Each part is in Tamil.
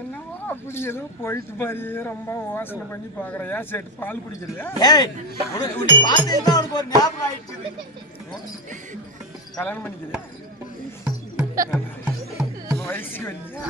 என்னவோ அப்படி ஏதோ போயிட்டு மாதிரியே ரொம்ப யோசனை பண்ணி பாக்குறேன். ஏன் சேட்டு பால் குடிக்கிறியா? ஒரு ஞாபகம் ஆயிடுச்சு. கல்யாணம் பண்ணிக்கிறியா? வயசுக்கு வந்தியா?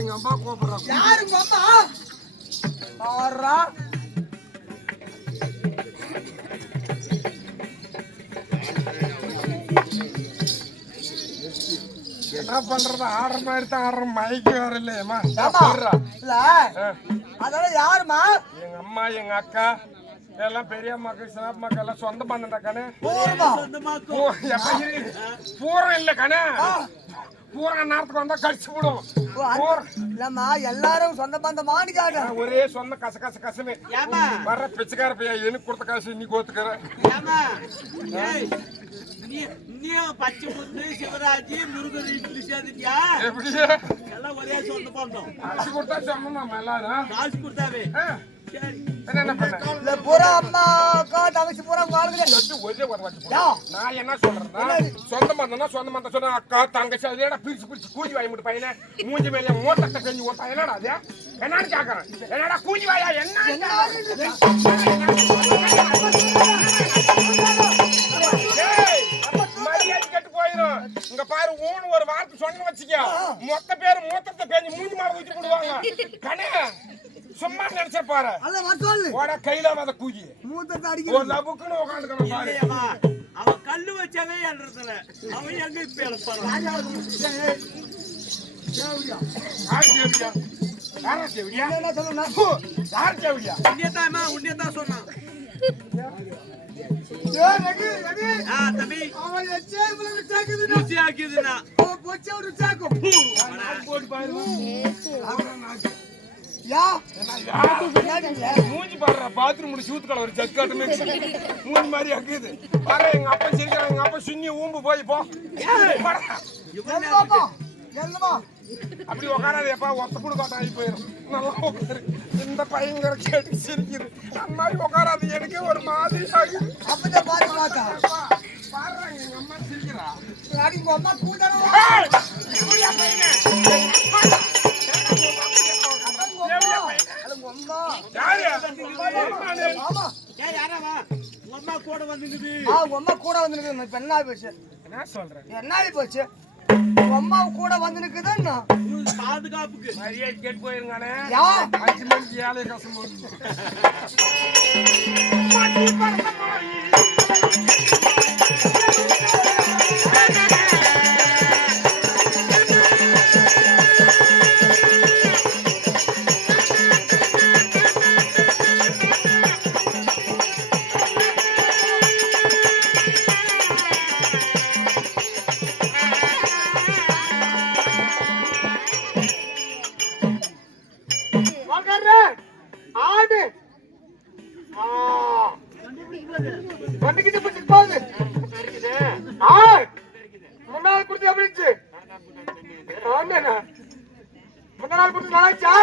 எங்க அம்மா கூப்பிடுறாங்க. யாரு உங்க அம்மா? என்ன பண்றது? ஆடுற மாதிரி தான் ஆடுற. மைக்கு வேற இல்லையம்மா. இல்ல அதோட யாருமா? எங்க அம்மா, எங்க அக்கா எல்லாம் பெரிய மக்கள், சின்ன மக்கள் எல்லாம் சொந்த பண்ண கணே. பூரம் இல்ல கணே. பூரா நேரத்துக்கு வந்தா கடிச்சு விடும். இல்லம்மா எல்லாரும் சொந்த பந்தமானு கேட்ட. ஒரே சொந்த கச கச கசமே வர்ற பிச்சைக்கார பையா எனக்கு கொடுத்த காசு நீ கோத்துக்கிற. பச்சை முத்து சிவராஜி முருகன் இட்லி சேர்ந்துட்டியா? எப்படி எல்லாம் ஒரே சொந்த பந்தம். காசு கொடுத்தா சொன்னோம் எல்லாரும். காசு கொடுத்தாவே என்ன பண்ண? பூரா அம்மா அக்கா தங்கச்சி பூரா வாழ்க்கை நான் என்ன சொல்றேன்னா, சொந்த மந்தம்னா சொந்த மந்தம் சொன்ன அக்கா தங்கச்சி அதோட பிரிச்சு பிரிச்சு கூஞ்சி வாங்கி மட்டும் பையனை மூஞ்சி மேல மூட்டத்தை கஞ்சி ஓட்டா. என்னடா அது? என்னன்னு கேக்குறேன். என்னடா கூஞ்சி வாயா? என்ன மரியாதை கெட்டு போயிடும். இங்க பாரு, ஊன்னு ஒரு வார்த்தை சொன்ன வச்சுக்க மொத்த பேரு மூத்தத்தை பேஞ்சு மூஞ்சி மேல ஊத்தி போடுவாங்க கணே. சும்மா நினைச்ச பாரு. கையில வந்த கூஜி ஒரு லபுக்குன்னு உட்காந்துக்கணும் பாரு. அவன் கல்லு வச்சாவே என்றதுல அவன் எங்க இப்ப உன்னியதான் சொன்னான். தம்பி மூஞ்சி பாடுற பாத்ரூம் முடிச்சு ஊத்துக்கல ஒரு ஜக்காட்டு மூஞ்சி மாதிரி அக்குது பாரு. எங்க அப்பா சிரிக்கிறான். எங்க அப்பா சுண்ணி ஊம்பு போய் போ. அப்படி உக்காராதேப்பா, ஒத்த கூட காட்ட ஆகி போயிடும். நல்லா உட்காரு. இந்த பையங்கிற கேட்டு சிரிக்குது. அந்த மாதிரி உட்காராது. எனக்கே ஒரு மாதிரி ஆகுது. அப்பதான் பாருங்க பாடுறாங்க. எங்க அம்மா சிரிக்கிறா. உங்க அம்மா கூட்டாளா யாரு ஆமா ஏய் யாராவா உங்க அம்மா கூட வந்துங்குது உங்க அம்மா கூட வந்து நிக்குது இப்ப என்ன போச்சு என்ன சொல்றேன் என்ன போச்சு உங்க அம்மா கூட வந்து நிக்குதுன்னா பாதுகாப்புக்கு மரியாதை கேட்டு போயிருங்கானே யா 5 மணிக்கு ஏழை கசம் போகுது ஆடு வண்டிக்கிட்டு போய் நிற்பாது முன்னாள் குடுத்து எப்படிச்சு முன்னாள் குடுத்து நாளாச்சா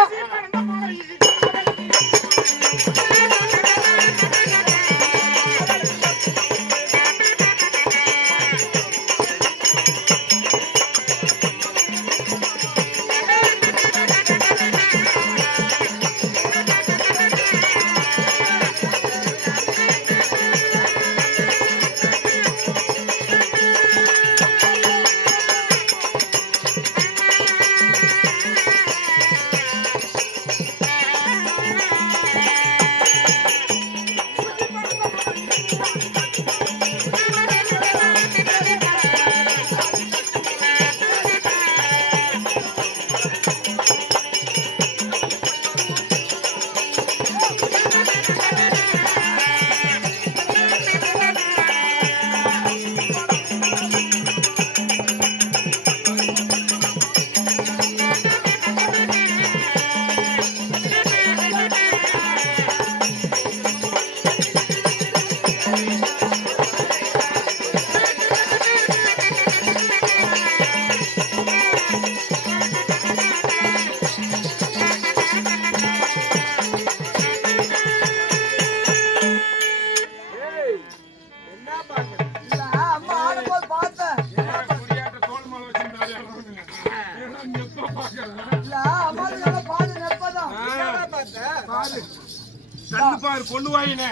பாரு கொள்ளுவாயினே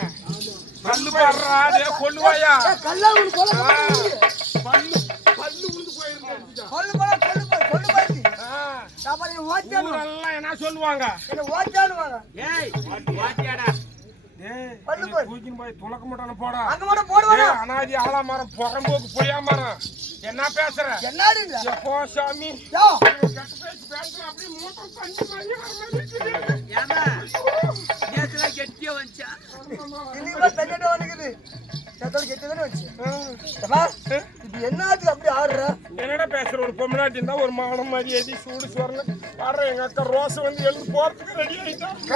கல்லு பாடுறா டே கொள்ளுவாயா பல்லு பல்லு உளுந்து போயிருக்கு ஊரெல்லாம் என்ன சொல்லுவாங்க ஏய் வாத்தியாடா தூக்கின்னு போய் துளக்க மாட்டான போடா அனாதி ஆலா மரம் புறம்போக்கு புளியா மரம் என்ன பேசுற எப்போ சாமி அப்படியே மூட்டம் தண்ணி மாதிரி கெட்டியா வந்துச்சா என்னடா பேசுற ஒரு பொம்மநாட்டி இருந்தா ஒரு மானம் மாதிரி எதி சூடு சொரண பாடுற எங்க அக்கா ரோசை வந்து எழுந்து போறதுக்கு ரெடி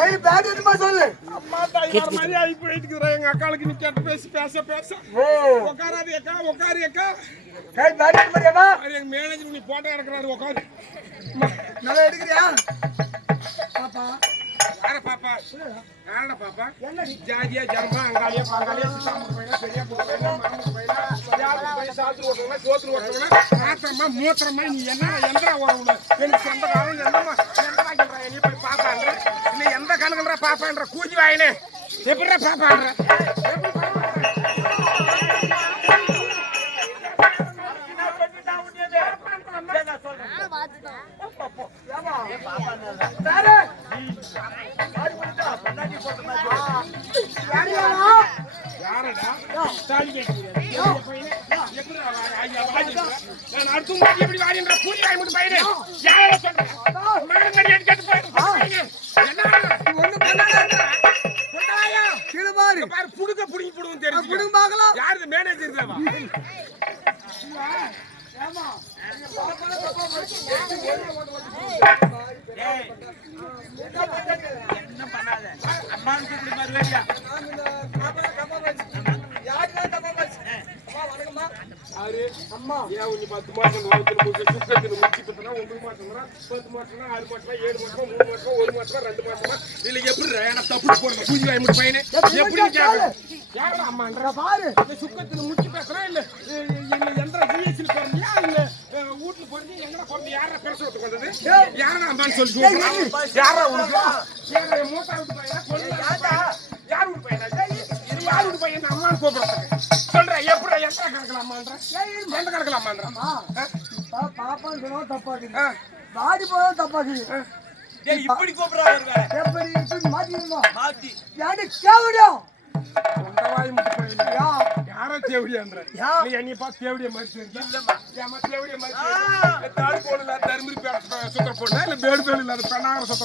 ஆயிட்டா சொல்லு அம்மா தாயார் மாதிரி ஆகி போயிட்டு எங்க அக்காளுக்கு நீ கேட்டு பேச உட்காராது அக்கா உட்காரு அக்கா எங்க மேனேஜர் நீ போட்டோ எடுக்கிறாரு உட்காரு நல்லா எடுக்கிறியா பாப்பா யார பாப்பா யாரடா பாப்பா ஜாதியா ஜர்மா அங்காளியா பங்காளியா சித்தாமூர் பையனா பெரியா புள்ள பையனா மாமூர் பையனா யாரு பையன் சாத்து ஓட்டுறவனா சோத்து ஓட்டுறவனா ஆத்திரமா மூத்திரமா நீ என்ன எந்த உறவுல எனக்கு சொந்த காலம் எந்தமா எந்தமா நீ போய் பாப்பான்ற இல்லை எந்த கணக்குன்ற பாப்பான்ற கூஜி வாயினே எப்படிடா பாப்பான்ற யாரு மேனேஜர் தேவா என்ன பண்ணாத அம்மான்னு கூப்பிடு மாதிரி வேலையா அம்மா ஏன் உன்னை 10 மாசம் வாழ்க்கையில் போட்டு சுக்கத்தில் முடிச்சு பார்த்தா 9 மாசம் 10 மாசம் 6 மாசம் 7 மாசம் 3 மாசம் 1 மாசம் 2 மாசமா இல்ல எப்படி என்ன தப்பு போடுற பூஜை வாங்கி முடி பையனே எப்படி கேக்குற யாரா அம்மான்ற பாரு இந்த சுக்கத்தில் முடிச்சு பேசுறா இல்ல எந்த ஜிஎஸ்ல போறீங்க இல்ல வீட்ல போறீங்க எங்கடா போறீங்க யாரா பேசுறதுக்கு வந்தது யாரா அம்மான்னு சொல்லி யாரா உனக்கு யாரா மூட்டா விட்டு பையனா யாரா யார் விட்டு பையனா அம்மான்னு கூப்பிடுறதுக்கு சொல்றேன் எப்படி எந்த கணக்கில் அம்மான்ற எந்த கணக்கில் அம்மான்ற பாப்பான்னு சொன்னா தப்பாக்குது பாடி போனா தப்பாக்குது இப்படி கூப்பிடுறாங்க எப்படி இப்படி மாத்திக்கணும் மாத்தி யாரு கேவடியும் சொந்தவாய் முட்டு யாரோ தேவடியான்ற நீ என்னைய பார்த்து தேவடிய மாதிரி ஏமா தேவடிய மாதிரி தாடு போடல தருமபுரி சுத்தர போடல இல்ல பேடு பேடு இல்லாத பெண்ணாக சுத்தர